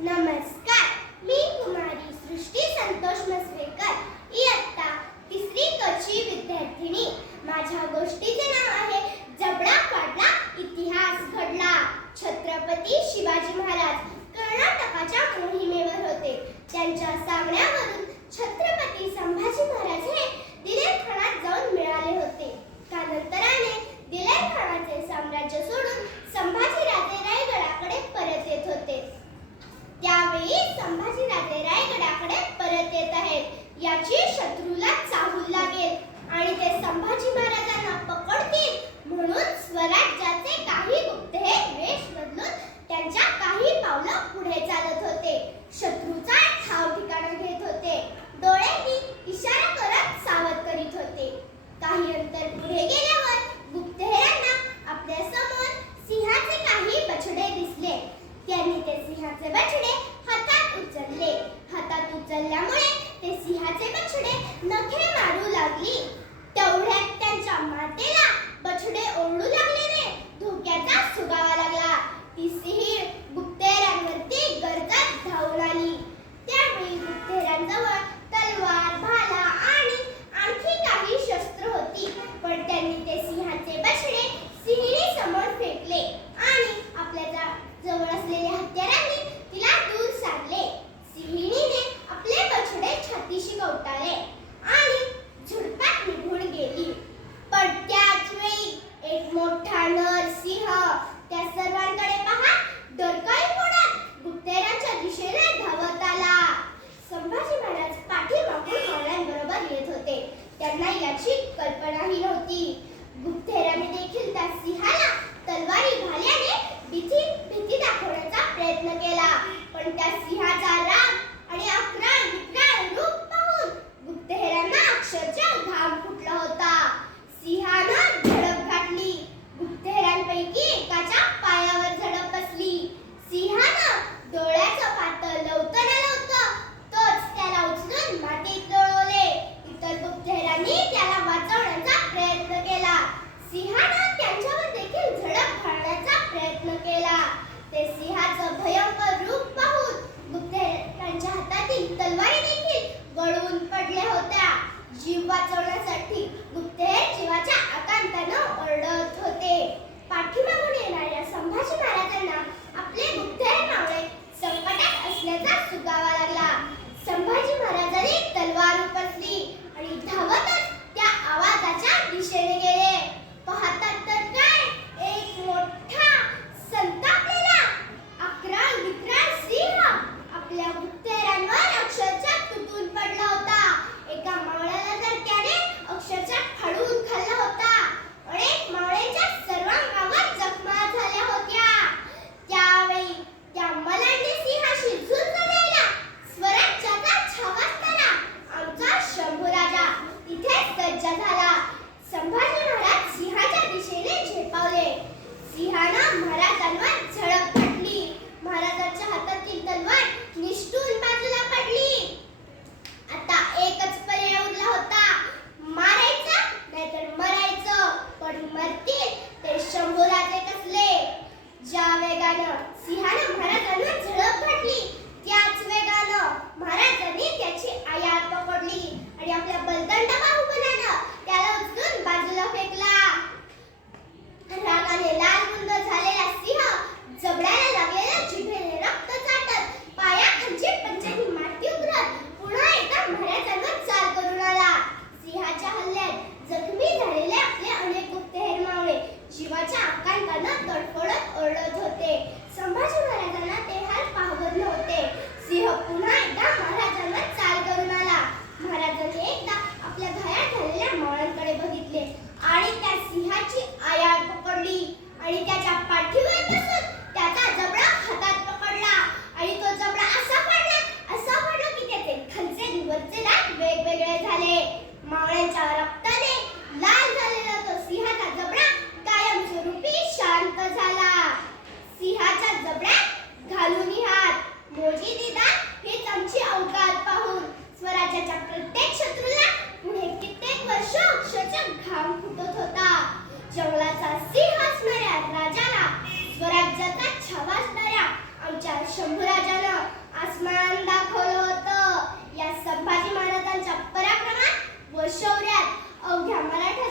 नमस्कार. मी कुमारी सृष्टी संतोष मस्वेकर, इयत्ता 3री क ची विद्यार्थिनी. माझ्या गोष्टीचे नाव आहे जबडा फाडला इतिहास घडला. छत्रपती शिवाजी महाराज कर्नाटकाच्या मोहिमेवर होते. त्यांच्या सांगण्यावरून छत्रपती संभाजी महाराज हे दिलेरखानात जाऊन मिळाले होते. कालांतराने दिलेरखानाचे साम्राज्य सोडून संभाजीराजे रायगडाकडे परत येत होते. त्यावेळी संभाजीराजे रायगडाकडे परत येत आहेत याची शत्रूला चाहूल लागेल आणि ते संभाजी महाराजांना पकडतील म्हणून स्वराज्याचे काही गुप्तहेर वेश बदलून त्यांच्या काही पावलं पुढे चालत होते. शत्रूचा ठाव ठिकाणा घेत होते. डोळ्यांनी इशारा करत सावध करीत होते. काही अंतर पुढे गेल्यावर गुप्तहेरांना आपल्या समोर सिंहाचे काही बछडे दिसले. त्यांनी ते सिंहाचे बछडे हातात उचलले. हातात उचलल्यामुळे ते सिंहाचे बछडे नखे मारू लागली. तेवढ्यात त्यांच्या मातेला बछडे ओरडू लागल्याने धोक्याचा सुगावा लागला. ती सिंह गुप्तहेरांवरती गरजत धावून आली. त्यावेळी गुप्तहेरांजवळ तलवार, भाला आणि आणखी काही शस्त्र होती. पण त्यांनी ते सिंहाचे बछडे सिंहिणी समोर फेकले आणि आपल्या जवळ असलेल्या हत्यारांनी तिला दूर सारले. सिंहिणीने आपले बछडे छातीशी कवटाळले आणि झुडपात निघून गेली. पण त्याच वेळी एक मोठा नर सिंह त्या सर्वांकडे पाहत डरकाळी फोडत गुप्तहेरांच्या दिशेने धावत आला. संभाजी महाराज पाठीमागून मावळ्यांबरोबर येत होते. त्यांना याची कल्पनाही नव्हती. गुप्तहेरांनी देखील त्या सिंहाला तलवारी भाल्याने भीती दाखवण्याचा प्रयत्न केला. पण त्या सिंहाचा राग आणि अक्राळ विक्राळ रूप पाहून गुप्तहेरांना अक्षरशः घाम फुटला होता. सिंहानं झडप घातली. गुप्तहेरांपैकी एकाच्या पायावर झडप बसली. सिंहानं डोळ्याचं पातळ लवतं ना लवतं तोच त्याला उचलून मातीत लोळवले. इतर गुप्तहेरांनी त्याला वाचवण्याचा प्रयत्न केला. सिंहानं त्यांच्यावर देखील झडप घालण्याचा प्रयत्न केला. ते सिंहाचं भयंकर रूप पाहून गुप्तहेरांच्या हातातील तलवारी देखील गळून पडल्या होत्या. जीव वाचवण्यासाठी गुप्तहेर जीवाच्या आकांतानं ओरडत होते. पाठीमागून येणाऱ्या संभाजी महाराजांना आपले गुप्तहेर मावळे संकटात असल्याचा सुगावा लागला. संभाजी महाराजांनी तलवार उपसली आणि धावतच त्या आवाजाच्या दिशेने गेले. पाहतात तर काय, एक मोठा संतापलेला अक्राळ विक्राळ सिंह आपल्या गुप्तहेरांवर अक्षरशः तुटून पडला होता. एका मावळ्याला तर त्याने अक्षरशः फाडून खाल्ला होता. अनेक मावळ्यांच्या सर्वांगावर जखमा झाल्या होत्या. त्यावेळी त्या मलांडी सिंहाशी झुंज द्यायला स्वराज्याचा छावा असणारा आमचा शंभूराजा तिथे सज्ज झाला. संभाजी महाराज सिंहाच्या दिशेने झेपावले. सिंहानं महाराजांवर झडप घातली. महाराजांच्या हातातील तलवार निष्ठून बाजूला पडली. आता एकच पर्याय उरला होता, मारायचा नाहीतर मरायचं. पण मरतील ते शंभूराजे कसले. ज्या वेगानं सिंहानं महाराजांवर झडप घातली त्याच वेगानं महाराजांनी त्याची आयात पकडली आणि आपल्या बलदंड बाहुबलानं त्याला उचलून बाजूला फेकला. रागाने लालबुंद झालेला सिंह जबड्याला लागलेल्या जिभेने रक्त चाटत पायाखालची पंजानी माती उतरत पुन्हा एकदा महाराजांवर चाल करून आला. सिंहाच्या हल्ल्यात जखमी झालेले आपले अनेक गुप्तहेर मावळे जीवाच्या आकांतानं तडफडत ओरडत होते. संभाजी महाराजांना ते हाल पाहवत नव्हते. सिंह पुन्हा एकदा महाराजांवर चाल करून आला. महाराजांनी एकदा आपल्या घायाळ झालेल्या मावळ्यांकडे बघितले आणि त्या सिंहाची आयात पकडली आणि त्याच्या पाठीवर बसून त्याचा जबडा हातात पकडला आणि तो जबडा असा फाडला की त्याचे खालचे आणि वरचे दात वेगवेगळे झाले. मावळ्यांच्या रक्ताने लाल झालेला तो सिंहाचा जबडा कायमस्वरूपी शांत झाला. सिंहाच्या जबड्यात घालून हात मोजी दिदात हेच आमची अवकात पाहून स्वराज्याच्या प्रत्येक शत्रूला पुढे कित्येक वर्ष अक्षरशः घाम फुटत होता. जंगलाचा सिंह असणाऱ्या राजाला स्वराज्याचा छावा असणाऱ्या आमच्या शंभूराजानं अवघ्या मराठा